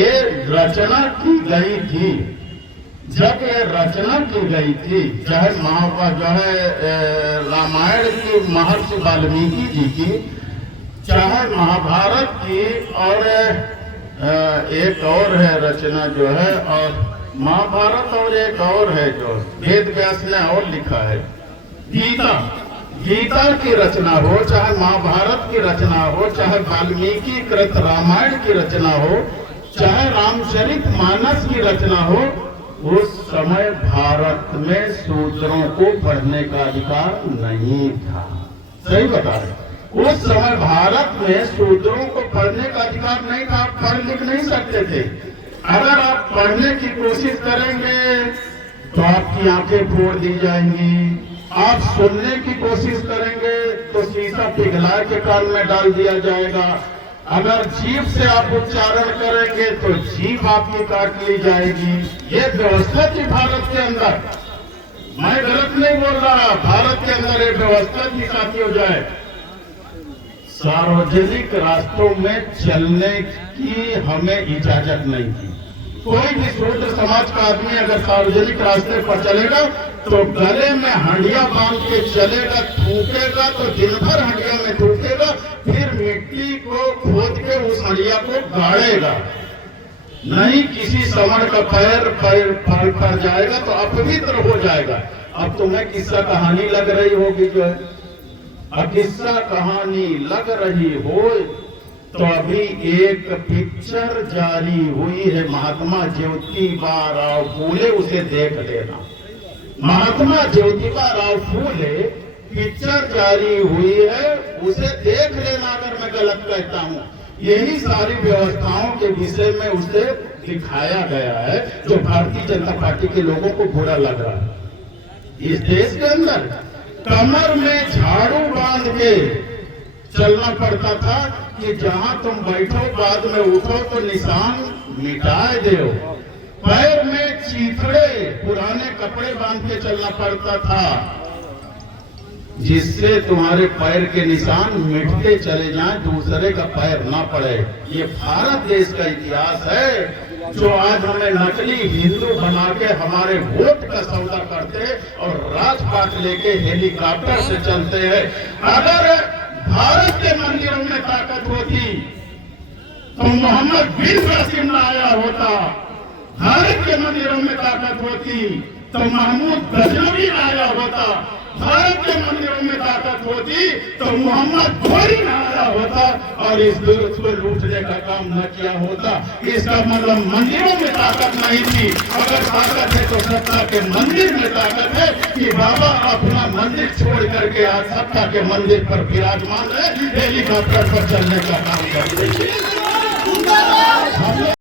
ये रचना की गई थी, जब ये रचना की गई थी, चाहे जो है रामायण की महर्षि वाल्मीकि जी की, चाहे महाभारत की, और एक और है रचना जो है, और महाभारत, और एक और है जो वेद व्यास ने और लिखा है, गीता की रचना हो, चाहे महाभारत की रचना हो, चाहे वाल्मीकि कृत रामायण की रचना हो, चाहे रामचरित मानस की रचना हो, उस समय भारत में शूद्रों को पढ़ने का अधिकार नहीं था। सही बता रहे, उस समय भारत में शूद्रों को पढ़ने का अधिकार नहीं था। आप पढ़ लिख नहीं सकते थे। अगर आप पढ़ने की कोशिश करेंगे तो आपकी आंखें फोड़ दी जाएंगी। आप सुनने की कोशिश करेंगे तो शीशा पिघला के कान में डाल दिया जाएगा। अगर जीभ से आप उच्चारण करेंगे तो जीभ आपकी काट ली जाएगी। ये व्यवस्था थी भारत के अंदर। मैं गलत नहीं बोल रहा, भारत के अंदर ये व्यवस्था थी साथियों। जाए सार्वजनिक रास्तों में चलने की हमें इजाजत नहीं थी। कोई भी शूद्र समाज का आदमी अगर सार्वजनिक रास्ते पर चलेगा तो गले में हंडिया बांध के चलेगा, थूकेगा तो दिन भर हंडिया में थूकेगा, फिर मिट्टी को खोद के उस हंडिया को गाड़ेगा। नहीं किसी समण का पैर पर जाएगा तो अपवित्र हो जाएगा। अब तुम्हें किस्सा कहानी लग रही होगी जो है, अब किस्सा कहानी लग रही हो तो अभी एक पिक्चर जारी हुई है महात्मा ज्योतिबा राव फूले, उसे देख लेना। महात्मा ज्योतिबा राव फूले पिक्चर जारी हुई है, उसे देख लेना अगर मैं गलत कहता हूँ। यही सारी व्यवस्थाओं के विषय में उसे दिखाया गया है जो भारतीय जनता पार्टी के लोगों को बुरा लग रहा है। इस देश के अंदर कमर में झाड़ू बांध के चलना पड़ता था कि जहां तुम बैठो बाद में उठो तो निशान मिटाए दो। पैर में चीथड़े पुराने कपड़े बांध के चलना पड़ता था जिससे तुम्हारे पैर के निशान मिटते चले जाएं, दूसरे का पैर ना पड़े। ये भारत देश का इतिहास है जो आज हमें नकली हिंदू बना के हमारे वोट का सौदा करते और राजपाट लेके हेलीकॉप्टर से चलते हैं। अगर भारत के मंदिरों में ताकत होती तो मोहम्मद बिन कासिम ना आया होता। भारत के मंदिरों में ताकत होती तो महमूद गजनवी ना आया होता। भारत के मंदिरों में ताकत होती तो मोहम्मद घोरी ना आया होता और इस दुर्ग को लूटने का काम न किया होता। इसका मतलब मंदिरों में ताकत नहीं थी। अगर ताकत है तो सत्ता के मंदिर में ताकत है कि बाबा अपना मंदिर छोड़ करके आज सत्ता के मंदिर पर विराजमान है, हेलीकॉप्टर पर चलने का काम करते हैं।